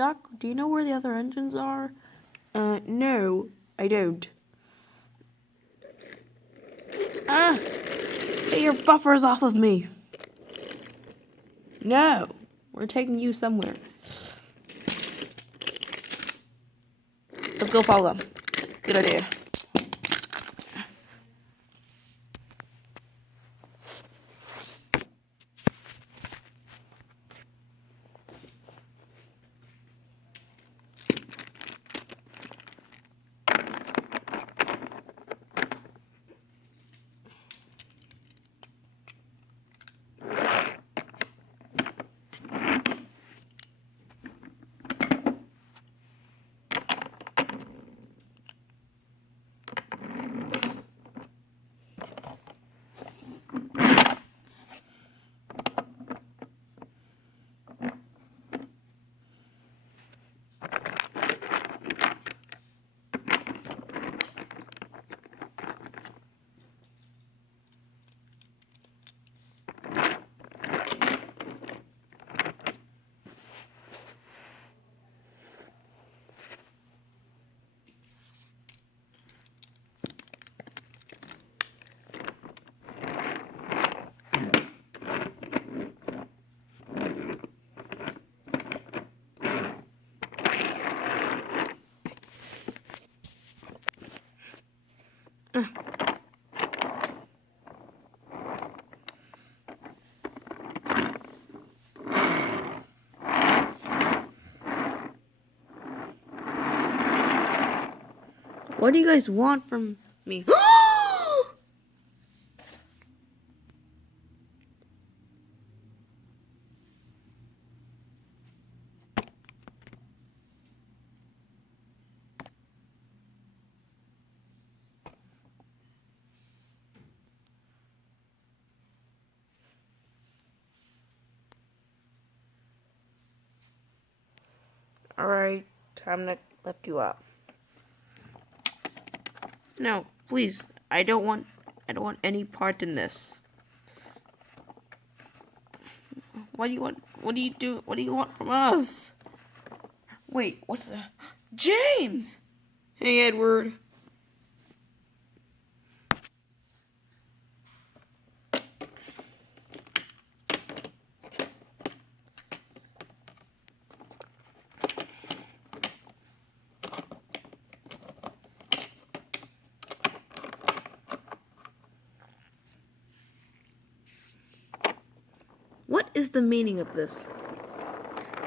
stuck? Do you know where the other engines are? No, I don't. Get your buffers off of me. No, we're taking you somewhere. Let's go follow them. Good idea. What do you guys want from me? Alright, time to lift you up. No, please, I don't want any part in this. What do you want? What do you want from us? Wait, what's that? James! Hey, Edward. What is the meaning of this?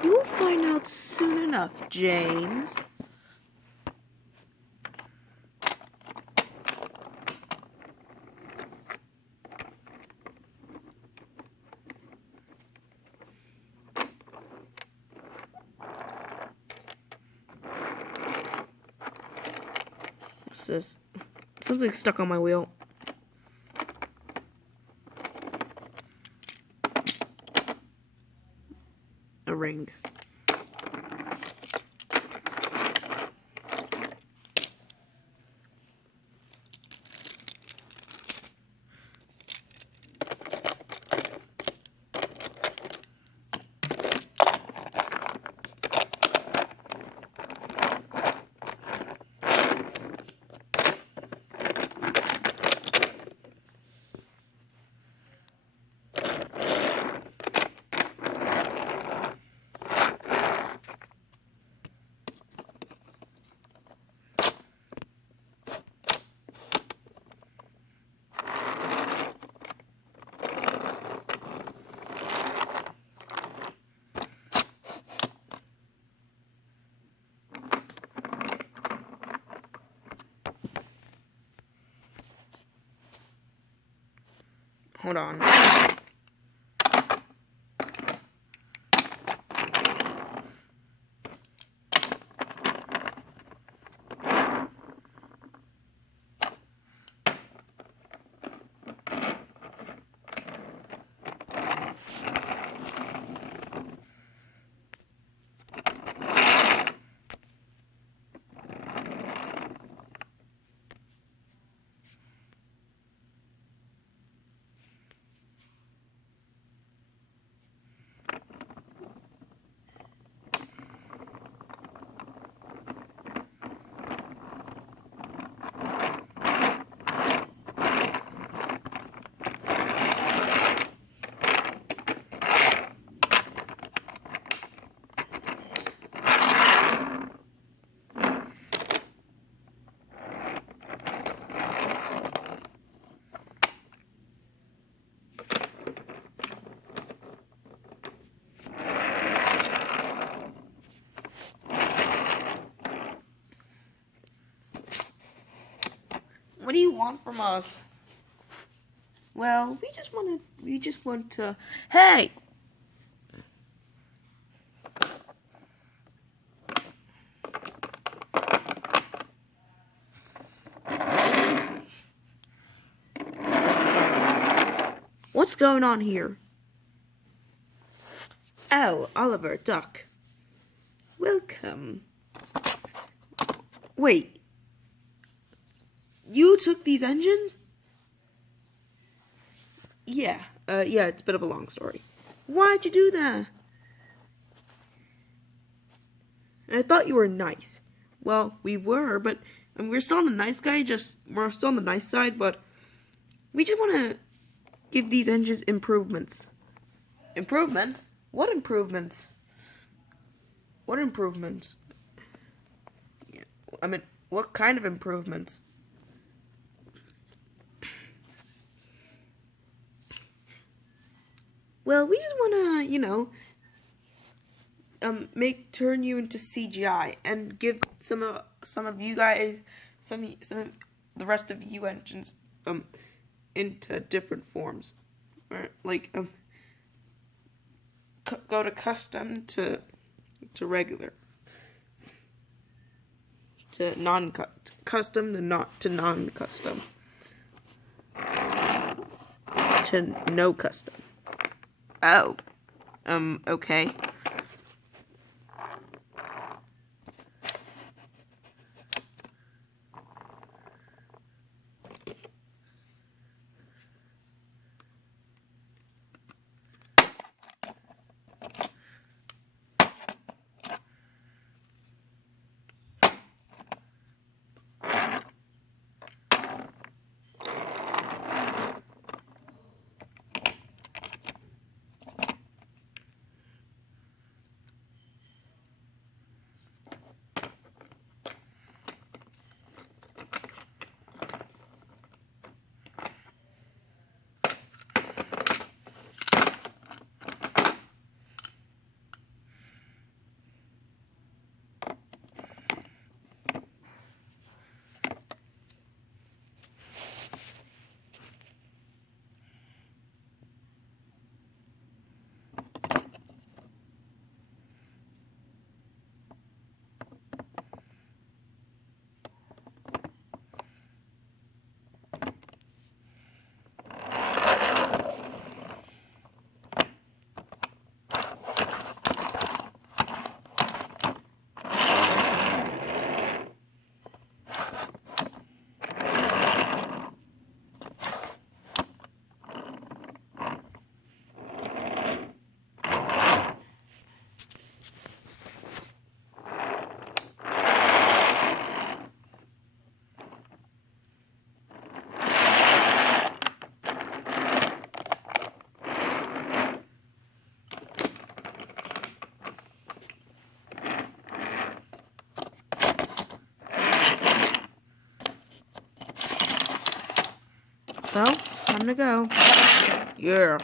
You'll find out soon enough, James. What's this? Something's stuck on my wheel. A ring. Hold on. you want from us? Well, we just want to, hey! What's going on here? Oh, Oliver Duck. Welcome. Wait. You took these engines? Yeah, it's a bit of a long story. Why'd you do that? I thought you were nice. Well, we were, but we're still on the nice guy, we're still on the nice side, but we just want to give these engines improvements. Improvements? What improvements? What improvements? Yeah, I mean, what kind of improvements? Well, we just want to, turn you into CGI and give some of you guys, some of the rest of you engines, into different forms, or like go to custom to regular, to custom to non-custom, to no custom. Oh, okay. Well, time to go. Yeah.